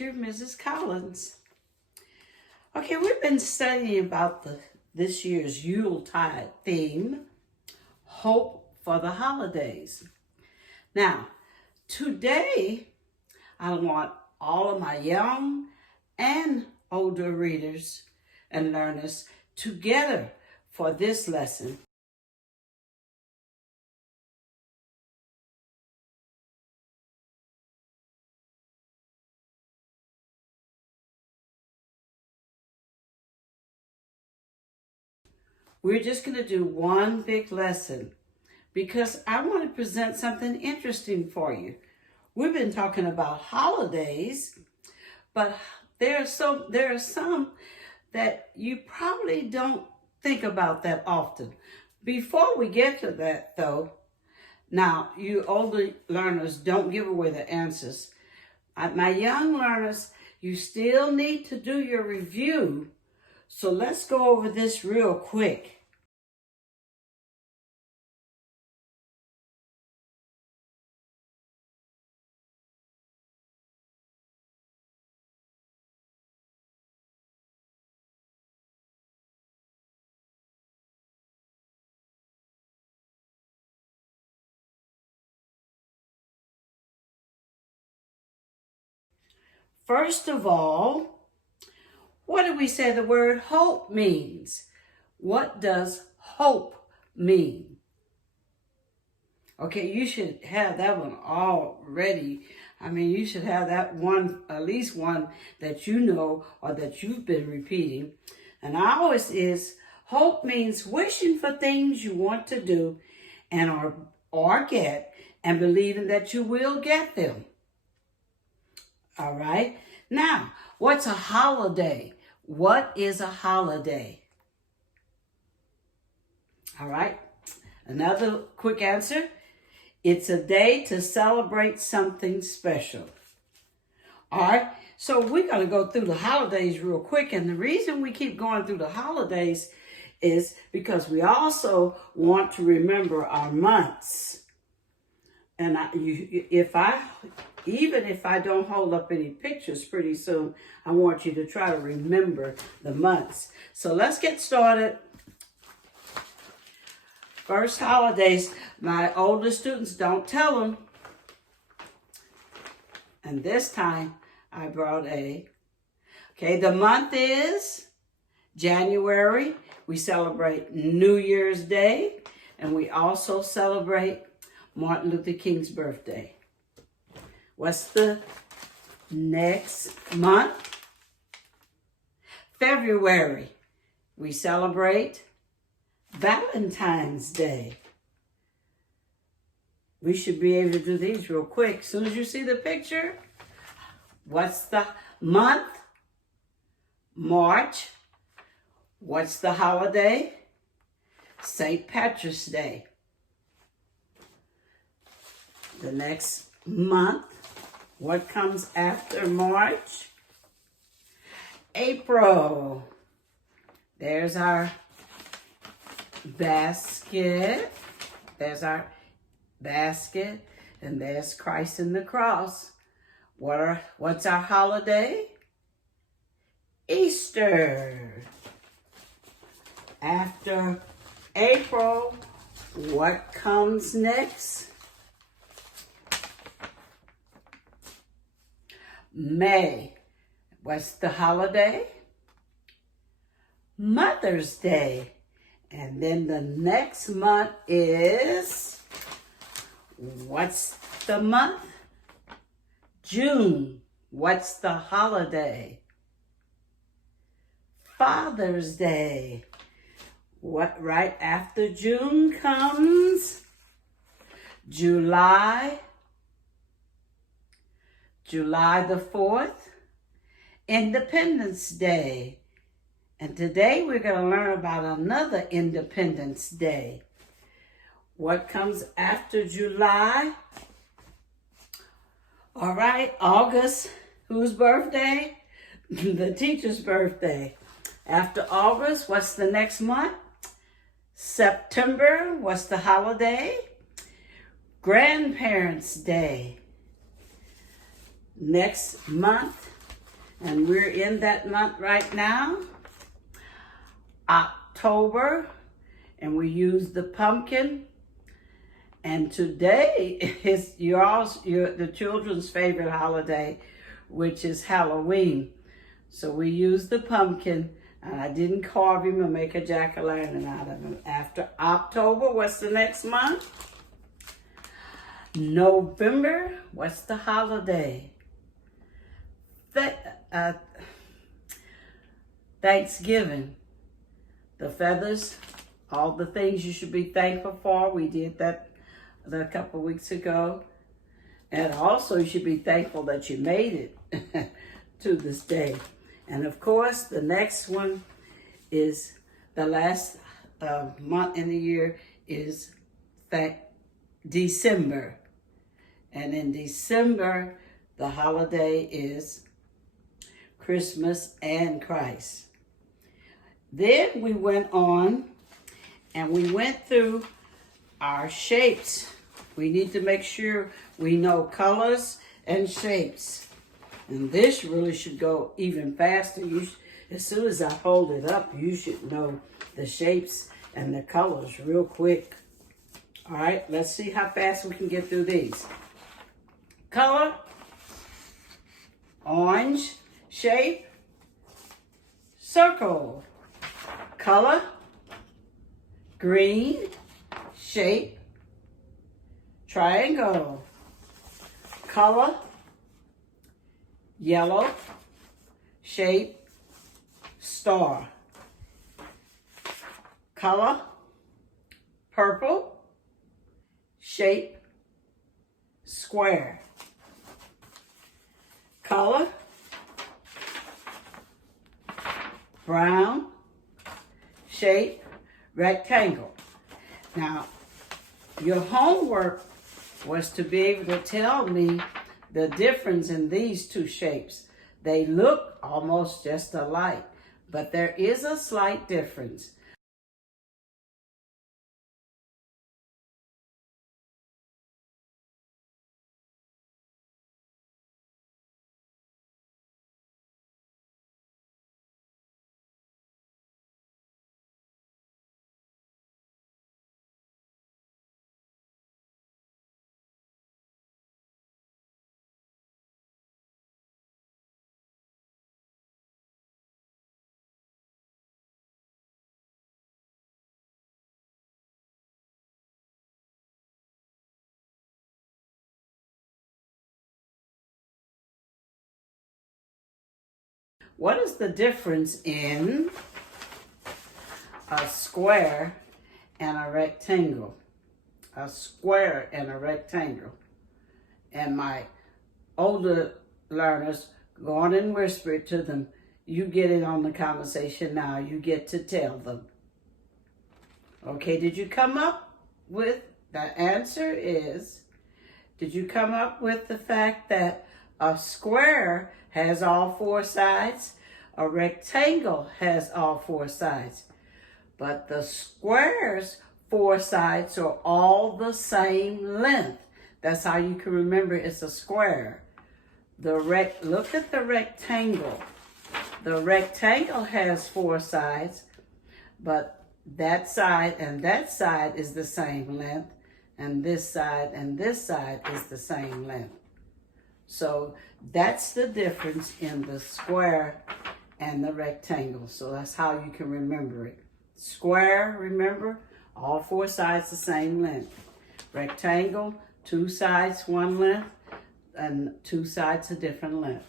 teacher, Mrs. Collins. Okay, we've been studying about this year's Yuletide theme, Hope for the Holidays. Now, today, I want all of my young and older readers and learners together for this lesson. We're just going to do one big lesson because I want to present something interesting for you. We've been talking about holidays, but there are some that you probably don't think about that often. Before we get to that though, now you older learners, don't give away the answers. My young learners, you still need to do your review. So let's go over this real quick. First of all, what do we say the word hope means? What does hope mean? Okay, you should have that one all ready. I mean, you should have that one, at least one that you know or that you've been repeating. And ours is, hope means wishing for things you want to do and or get and believing that you will get them. All right. Now, what's a holiday? What is a holiday? All right. Another quick answer. It's a day to celebrate something special. All right. So we're going to go through the holidays real quick. And the reason we keep going through the holidays is because we also want to remember our months. And even if I don't hold up any pictures pretty soon, I want you to try to remember the months. So let's get started. First holidays, my older students, don't tell them. And this time I brought okay, the month is January. We celebrate New Year's Day, and we also celebrate Martin Luther King's birthday. What's the next month? February. We celebrate Valentine's Day. We should be able to do these real quick. As soon as you see the picture, what's the month? March. What's the holiday? St. Patrick's Day. The next month, what comes after March? April. There's our basket. There's our basket. And there's Christ and the cross. What's our holiday? Easter. After April, what comes next? May. What's the holiday? Mother's Day. And then the next month is, what's the month? June. What's the holiday? Father's Day. What right after June comes? July. July the 4th, Independence Day. And today we're going to learn about another Independence Day. What comes after July? All right, August. Whose birthday? The teacher's birthday. After August, what's the next month? September. What's the holiday? Grandparents' Day. Next month, And we're in that month right now, October, and we use the pumpkin. And today is the children's favorite holiday, which is Halloween. So we use the pumpkin, and I didn't carve him or make a jack-o'-lantern out of him. After October, what's the next month? November, what's the holiday? Thanksgiving. The feathers, all the things you should be thankful for. We did that a couple weeks ago. And also you should be thankful that you made it to this day. And of course, the next one is the last month in the year is December. And in December, the holiday is Christmas and Christ. Then we went on and we went through our shapes. We need to make sure we know colors and shapes. And this really should go even faster. As soon as I hold it up, you should know the shapes and the colors real quick. All right, let's see how fast we can get through these. Color, orange, shape, circle. Color, green, shape, triangle. Color, yellow, shape, star. Color, purple, shape, square. Color, brown, shape, rectangle. Now, your homework was to be able to tell me the difference in these two shapes. They look almost just alike, but there is a slight difference. What is the difference in a square and a rectangle? A square and a rectangle. And my older learners, go on and whisper it to them. You get it on the conversation now. You get to tell them. Okay, did you come up with, the answer is, did you come up with the fact that a square has all four sides, a rectangle has all four sides, but the square's four sides are all the same length. That's how you can remember it's a square. Look at the rectangle. The rectangle has four sides, but that side and that side is the same length, and this side is the same length. So that's the difference in the square and the rectangle. So that's how you can remember it. Square, remember, all four sides the same length. Rectangle, two sides one length, and two sides a different length.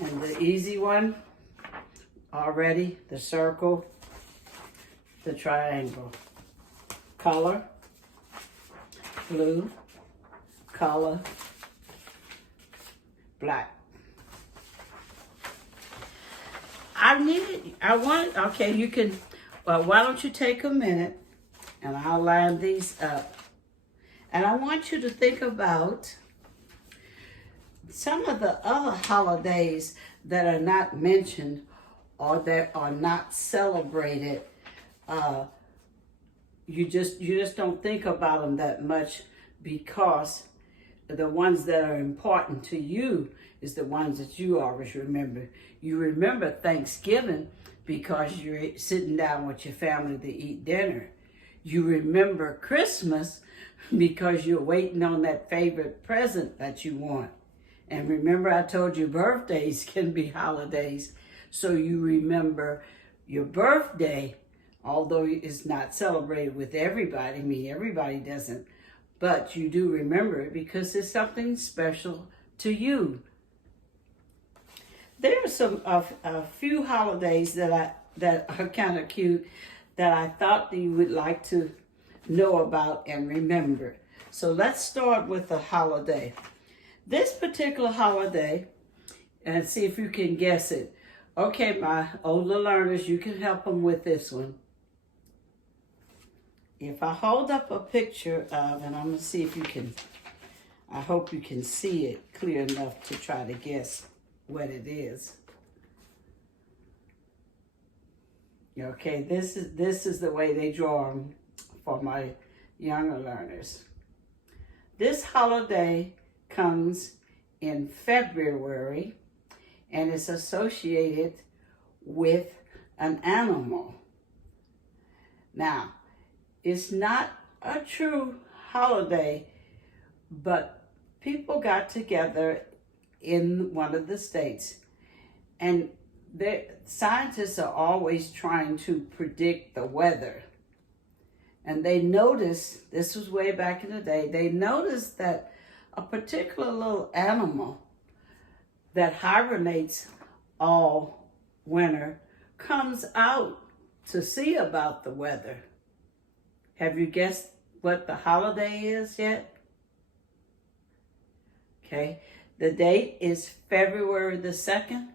And the easy one, already, the circle, the triangle. Color, blue, color, black. Okay, you can, why don't you take a minute and I'll line these up. And I want you to think about some of the other holidays that are not mentioned or that are not celebrated. You just don't think about them that much because the ones that are important to you is the ones that you always remember. You remember Thanksgiving because you're sitting down with your family to eat dinner. You remember Christmas because you're waiting on that favorite present that you want. And remember, I told you birthdays can be holidays. So you remember your birthday, although it's not celebrated with everybody. I mean, everybody doesn't. But you do remember it because it's something special to you. There are a few holidays that are kind of cute that I thought that you would like to know about and remember. So let's start with the holiday. This particular holiday, and see if you can guess it. Okay, my older learners, you can help them with this one. If I hold up a picture of, and I'm going to see if you can, I hope you can see it clear enough to try to guess what it is. Okay, this is the way they draw them for my younger learners. This holiday comes in February and is associated with an animal. Now, it's not a true holiday, but people got together in one of the states, and scientists are always trying to predict the weather. And they noticed, this was way back in the day, they noticed that a particular little animal that hibernates all winter comes out to see about the weather. Have you guessed what the holiday is yet? Okay, the date is February the 2nd.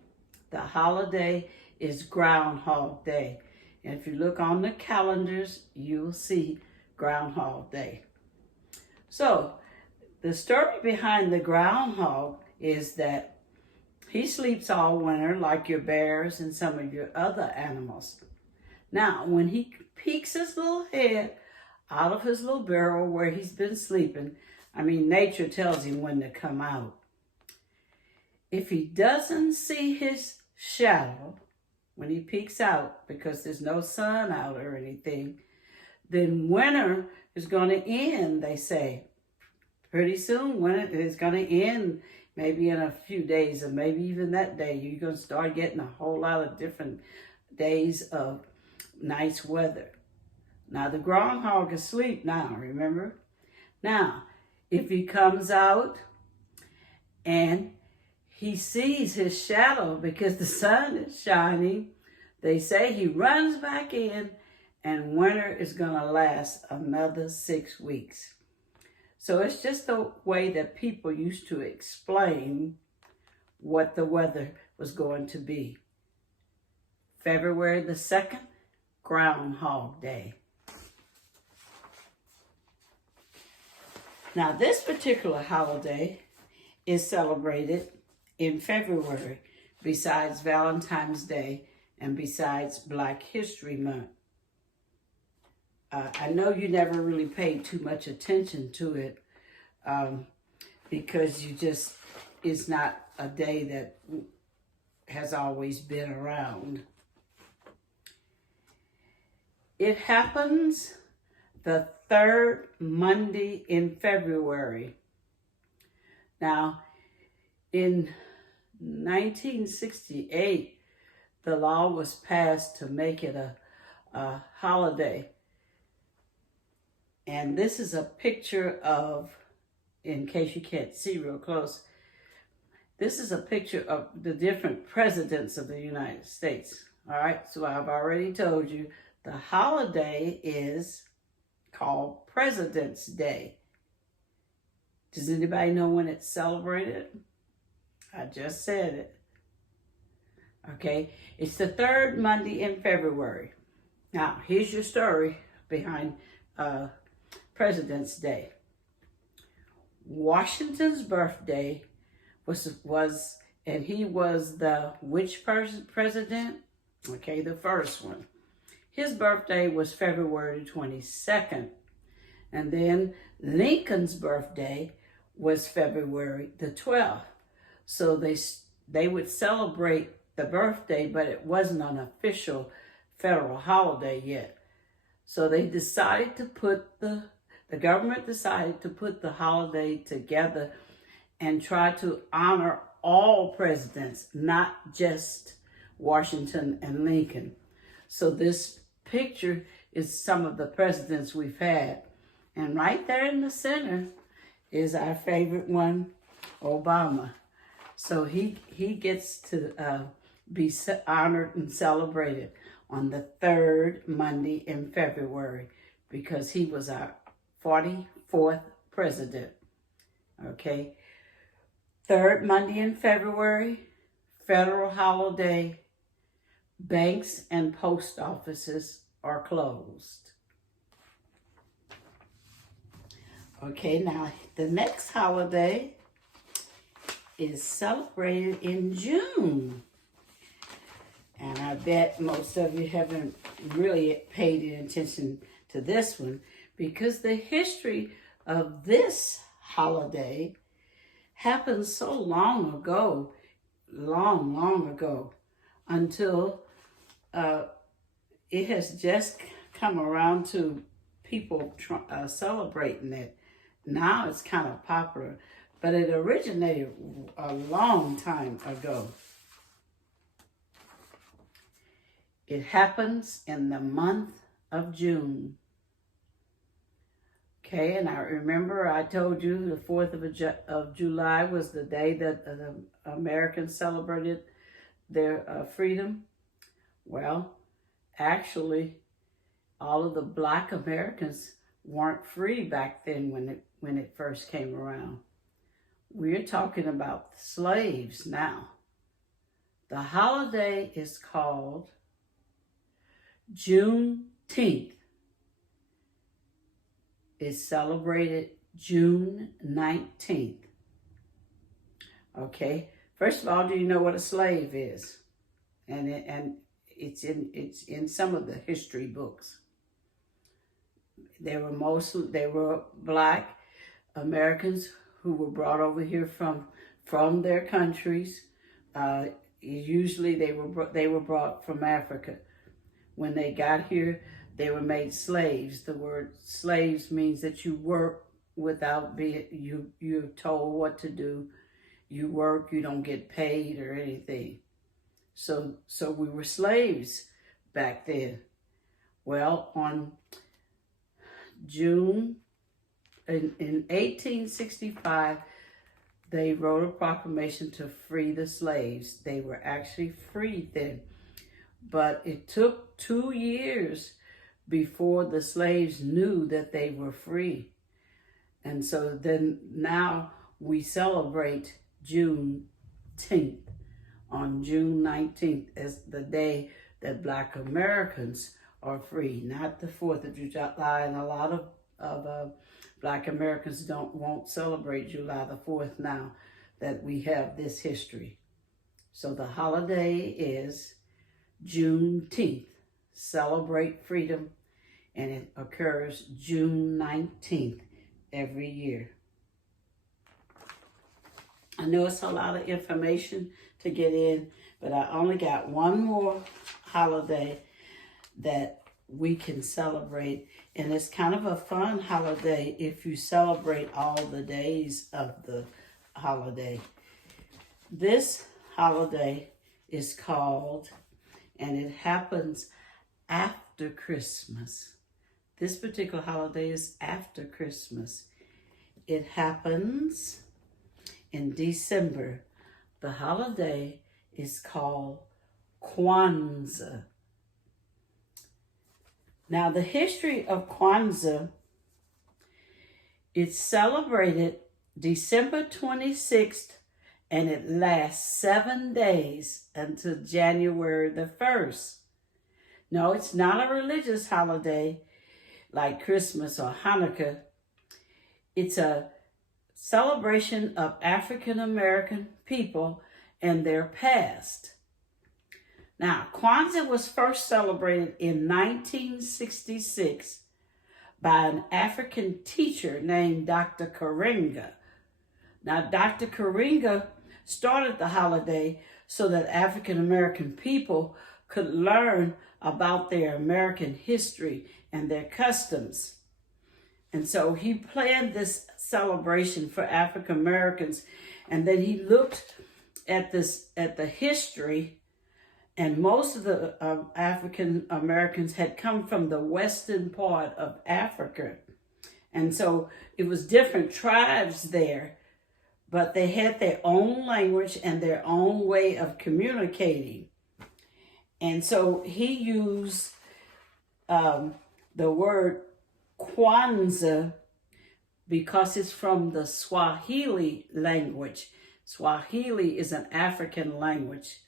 The holiday is Groundhog Day. And if you look on the calendars, you'll see Groundhog Day. So, the story behind the groundhog is that he sleeps all winter like your bears and some of your other animals. Now, when he peeks his little head out of his little burrow where he's been sleeping, I mean, nature tells him when to come out. If he doesn't see his shadow when he peeks out, because there's no sun out or anything, then winter is going to end, they say. Pretty soon, winter is going to end, maybe in a few days, or maybe even that day. You're going to start getting a whole lot of different days of nice weather. Now, the groundhog is asleep now, remember? Now, if he comes out and he sees his shadow because the sun is shining, they say he runs back in, and winter is going to last another 6 weeks. So it's just the way that people used to explain what the weather was going to be. February the 2nd, Groundhog Day. Now, this particular holiday is celebrated in February, besides Valentine's Day and besides Black History Month. I know you never really paid too much attention to it because it's not a day that has always been around. It happens the third Monday in February. Now, in 1968, the law was passed to make it a holiday. And this is a picture of, in case you can't see real close, this is a picture of the different presidents of the United States. All right, so I've already told you the holiday is called President's Day. Does anybody know when it's celebrated? I just said it. Okay, it's the third Monday in February. Now, here's your story behind President's Day. Washington's birthday was, and he was the which president? Okay, the first one. His birthday was February 22nd. And then Lincoln's birthday was February the 12th. So they would celebrate the birthday, but it wasn't an official federal holiday yet. So they decided to put the government decided to put the holiday together and try to honor all presidents, not just Washington and Lincoln. So this picture is some of the presidents we've had. And right there in the center is our favorite one, Obama. So he gets to be honored and celebrated on the third Monday in February because he was our 44th president. Okay. Third Monday in February, federal holiday, banks and post offices are closed. Okay, now the next holiday is celebrated in June. And I bet most of you haven't really paid any attention to this one because the history of this holiday happened so long ago, long ago, until it has just come around to people celebrating it. Now it's kind of popular, but it originated a long time ago. It happens in the month of June. Okay, and I remember I told you the 4th of July was the day that the Americans celebrated their freedom. Well, actually, all of the Black Americans weren't free back then when it first came around. We're talking about slaves now. The holiday is called Juneteenth. Is celebrated June 19th. Okay. First of all, do you know what a slave is? And it's in some of the history books. They were Black Americans who were brought over here from their countries. Usually they were brought from Africa. When they got here, they were made slaves. The word slaves means that you work without being, you're told what to do. You work, you don't get paid or anything. So we were slaves back then. Well, on June, in 1865, they wrote a proclamation to free the slaves. They were actually freed then. But it took 2 years before the slaves knew that they were free. And so then now we celebrate Juneteenth on June 19th as the day that Black Americans are free, not the 4th of July. And a lot of Black Americans won't celebrate July the 4th now that we have this history. So the holiday is Juneteenth. Celebrate freedom, and it occurs June 19th every year. I know it's a lot of information to get in, but I only got one more holiday that we can celebrate, and it's kind of a fun holiday if you celebrate all the days of the holiday. This holiday is called, and it happens after Christmas. This particular holiday is after Christmas. It happens in December. The holiday is called Kwanzaa. Now, the history of Kwanzaa, it's celebrated December 26th, and it lasts 7 days until January the 1st. No, it's not a religious holiday like Christmas or Hanukkah. It's a celebration of African American people and their past. Now, Kwanzaa was first celebrated in 1966 by an African teacher named Dr. Karenga. Now, Dr. Karinga started the holiday so that African American people could learn about their American history and their customs. And so he planned this celebration for African Americans, and then he looked at the history, and most of the African Americans had come from the western part of Africa. And so it was different tribes there, but they had their own language and their own way of communicating. And so he used the word Kwanzaa because it's from the Swahili language. Swahili is an African language.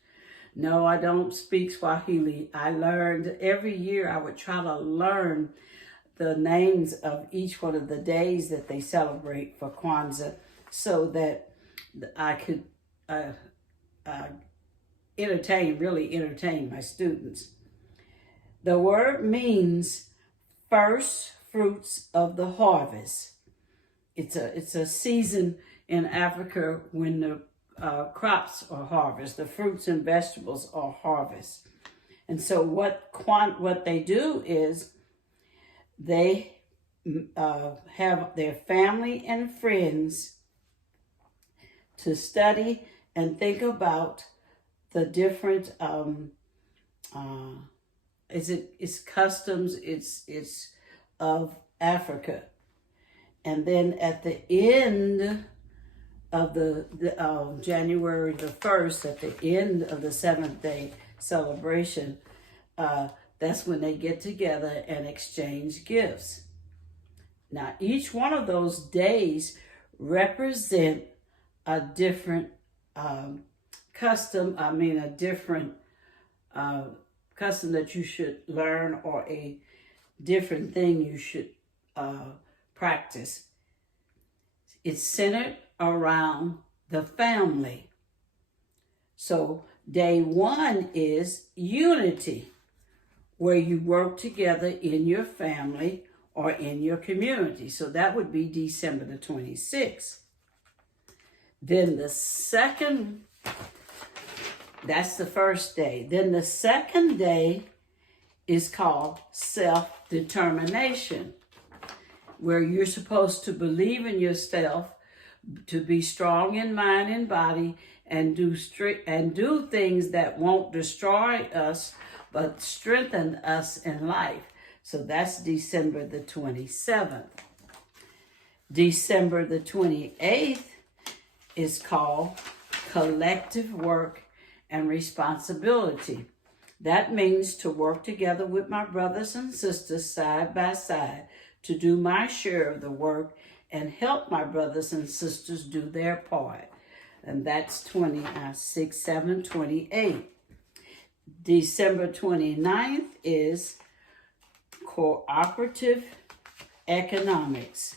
No, I don't speak Swahili. I learned every year, I would try to learn the names of each one of the days that they celebrate for Kwanzaa so that I could really entertain my students. The word means first fruits of the harvest. It's a season in Africa when the crops are harvested, the fruits and vegetables are harvested. And so what they do is they have their family and friends to study and think about the different it's customs, it's of Africa. And then at the end of the January the 1st, at the end of the 7th day celebration, that's when they get together and exchange gifts. Now, each one of those days represent a different custom, a different custom that you should learn, or a different thing you should practice. It's centered around the family. So day 1 is unity, where you work together in your family or in your community. So that would be December the 26th. Then the second, that's the first day. Then the second day is called self-determination, where you're supposed to believe in yourself, to be strong in mind and body, and do things that won't destroy us, but strengthen us in life. So that's December the 27th. December the 28th is called collective work and responsibility. That means to work together with my brothers and sisters side by side to do my share of the work and help my brothers and sisters do their part. And that's 28. December 29th is cooperative economics.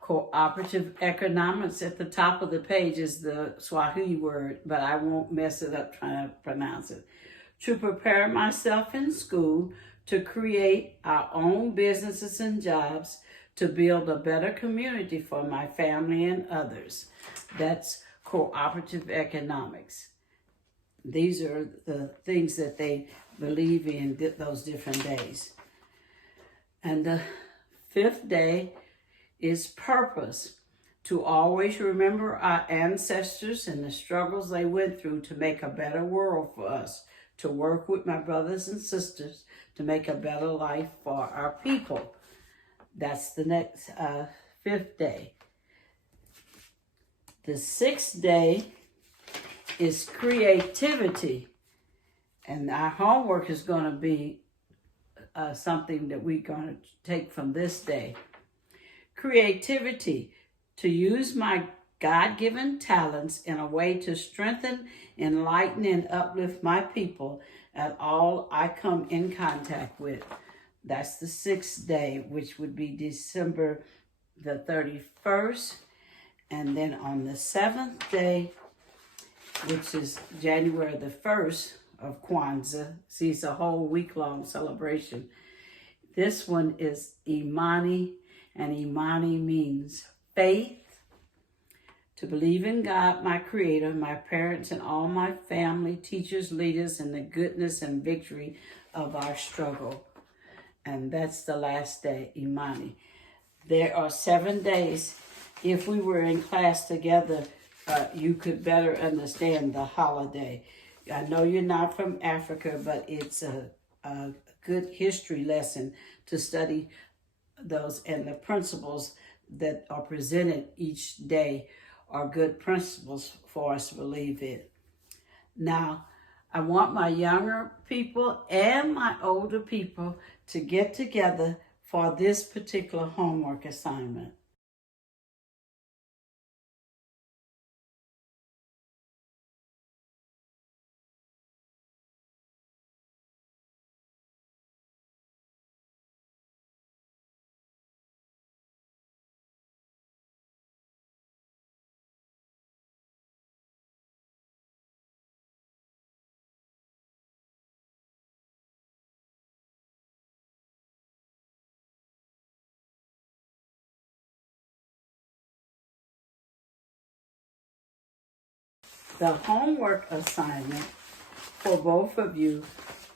Cooperative economics, at the top of the page is the Swahili word, but I won't mess it up trying to pronounce it. To prepare myself in school to create our own businesses and jobs, to build a better community for my family and others. That's cooperative economics. These are the things that they believe in those different days. And the 5th day is purpose, to always remember our ancestors and the struggles they went through to make a better world for us, to work with my brothers and sisters to make a better life for our people. That's the next 5th day. The 6th day is creativity, and our homework is going to be something that we're going to take from this day. Creativity, to use my God-given talents in a way to strengthen, enlighten, and uplift my people and all I come in contact with. That's the 6th day, which would be December the 31st. And then on the 7th day, which is January the 1st of Kwanzaa, see, it's a whole week-long celebration. This one is Imani, And Imani means faith, to believe in God, my creator, my parents, and all my family, teachers, leaders, and the goodness and victory of our struggle. And that's the last day, Imani. There are 7 days. If we were in class together, you could better understand the holiday. I know you're not from Africa, but it's a good history lesson to study those, and the principles that are presented each day are good principles for us to believe in. Now, I want my younger people and my older people to get together for this particular homework assignment. The homework assignment for both of you,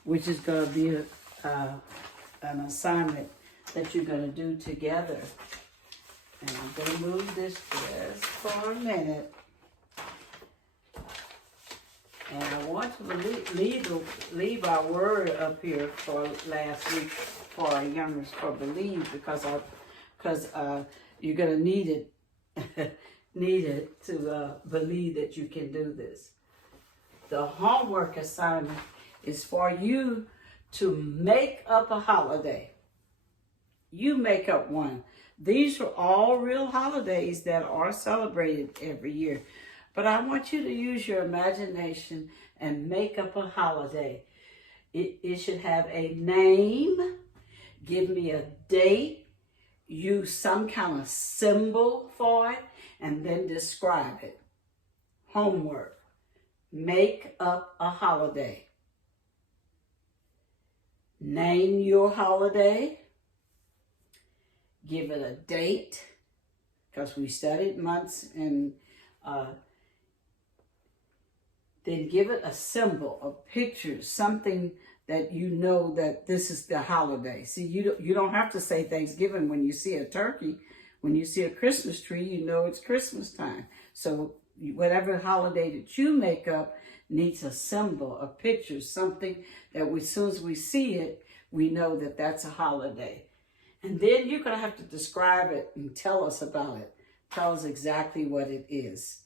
which is going to be an assignment that you're going to do together. And I'm going to move this just for a minute. And I want to leave our word up here for last week for our youngers for believe, because you're going to need it. Need it to believe that you can do this. The homework assignment is for you to make up a holiday. You make up one. These are all real holidays that are celebrated every year. But I want you to use your imagination and make up a holiday. It should have a name. Give me a date. Use some kind of symbol for it. And then describe it. Homework. Make up a holiday. Name your holiday. Give it a date, because we studied months, and then give it a symbol, a picture, something that you know that this is the holiday. See, you don't have to say Thanksgiving when you see a turkey. When you see a Christmas tree, you know it's Christmas time. So whatever holiday that you make up needs a symbol, a picture, something that as soon as we see it, we know that that's a holiday. And then you're going to have to describe it and tell us about it. Tell us exactly what it is.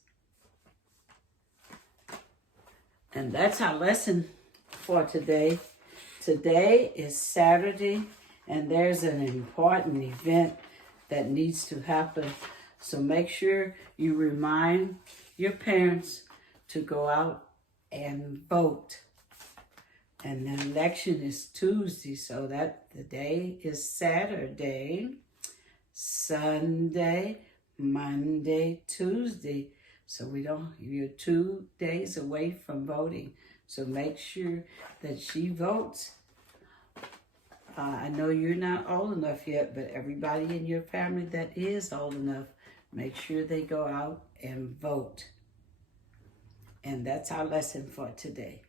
And that's our lesson for today. Today is Saturday, and there's an important event that needs to happen. So make sure you remind your parents to go out and vote. And the election is Tuesday, so that the day is Saturday, Sunday, Monday, Tuesday. So you're 2 days away from voting. So make sure that she votes. I know you're not old enough yet, but everybody in your family that is old enough, make sure they go out and vote. And that's our lesson for today.